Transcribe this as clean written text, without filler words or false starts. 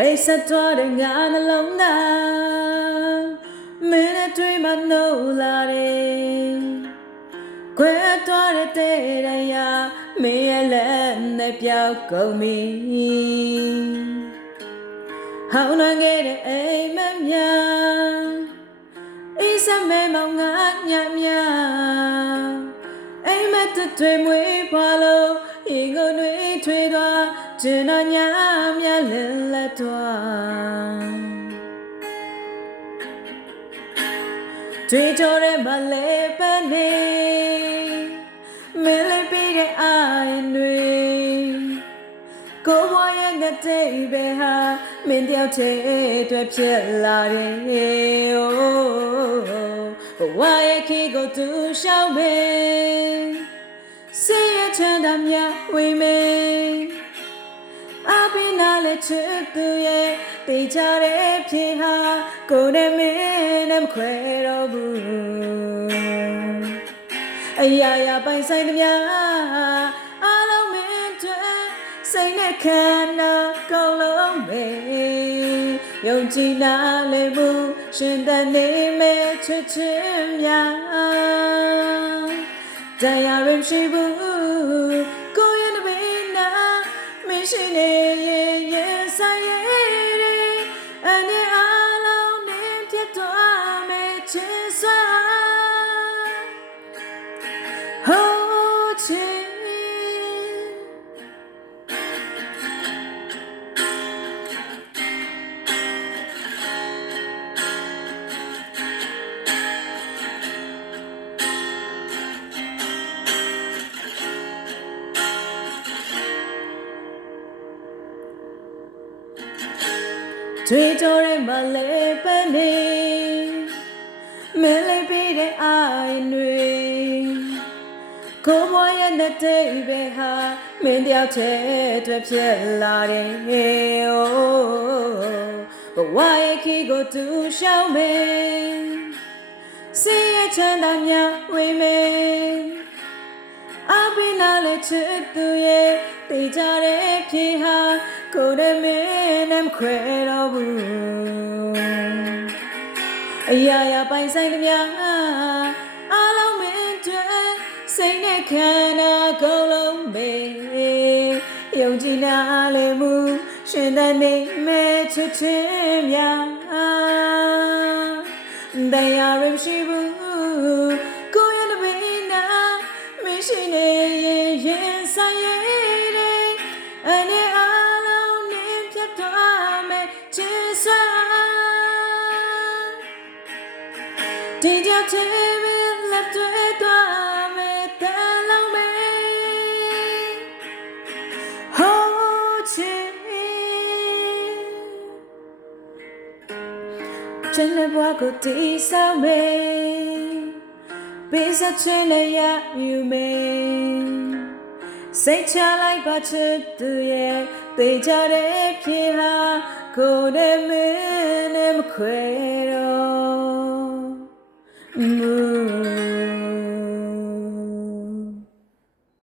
အိဆက်သွားတဲ့ငါနှလုံးသားမင်းနဲ့တွေ့မှနှုတ်လာတယ်ခွဲသွားတဲ့တဲ့ရမင်းရဲ့လက်နဲ့ပြောက်ကုန်ပြီဟောင်းလွန်ခဲ့တဲ့အိမ်မက်များအိဆက်မဲမောင်ငါညမြအိမ်မက်တွေမွေးဖွာလို့ရေကိုတွေထွေးသွားကျင်တော်ညမြလင်းလက်သွားတွေ့ကြတဲ့မလေးပန်းနေမလေးပြီးတဲ့အိုင်တွေကိုဘွားရဲ့တဲ့ဘယ်ဟာမင်းတယောက်တည်းအတွက်ဖြစ်လာတယ်ဘဝရဲ့ခေကိုသူရှောက်မယ်စေရချမ်းသာမြဝေမယ်အပင်နာလေချစ်သူရဲ့တေချတဲ့ဖြစ်ဟာကိုယ်နဲ့မင်းနဲ့မခွဲတော့ဘူးအရာရာပိုင်ဆိုင်သမျှအားလုံးမင်းတို့စိတ်နဲ့ခန္ဓာကိုယ်လုံးပဲယုံကြည်နာလေမှုရှင်သန်နေမဲ့ချစ်ချင်းများတရားရရှိဘူးကိုယ်ရဲ့ဘေးနာမရှိနေရင်ဆိုင်ရအနေအားလုံးနဲ့ပြတ်သွားမဲ့ချစ်စွာဟိုးချစ်တွေ့ကြတဲ့မလေးပန်းနေမလေးပြီးတဲ့အိုင်တွေကိုဘွားရဲ့တဲ့ဘယ်ဟာမင်းတယောက်တည်းအတွက်ဖြစ်လာတယ်ဘဝရဲ့ခေကိုသူရှောက်မယ်စေရချမ်းသာမြဝေမယ်အပင်နာလေချစ်သူရဲ့တေချတဲ့ဖြစ်ဟာကိုယ်နဲ့မင်းနဲ့မခွဲတော့ဘူးအရာရာပိုင်ဆိုင်သမျှအားလုံးမင်းတို့စိတ်နဲ့ခန္ဓာကိုယ်လုံးပဲယုံကြည်နာလေမှုရှင်သန်နေမဲ့ချစ်ချင်းများတရားရရှိဘူးကိုယ်ရဲ့ဘေးနာမရှိနေရင်ဆိုင်ရအနေအားလုံးနဲ့ပြတ်သွားမဲ့ချစ်စွာဒီကြောင့်ချစ်ပြီးလက်တွေ့သွားမဲ့တန်လုံးမဲ့ဟိုးချစ်ချင်တဲ့ဘဝကိုတည်ဆောက်မယ်ပေးစချင်လည်းရယူမယ်စိတ်ချလိုက်ပါချစ်သူရဲ့တေချတဲ့ဖြစ်ဟာကိုယ်နဲ့မင်းနဲ့မခွဲတော့ဘူး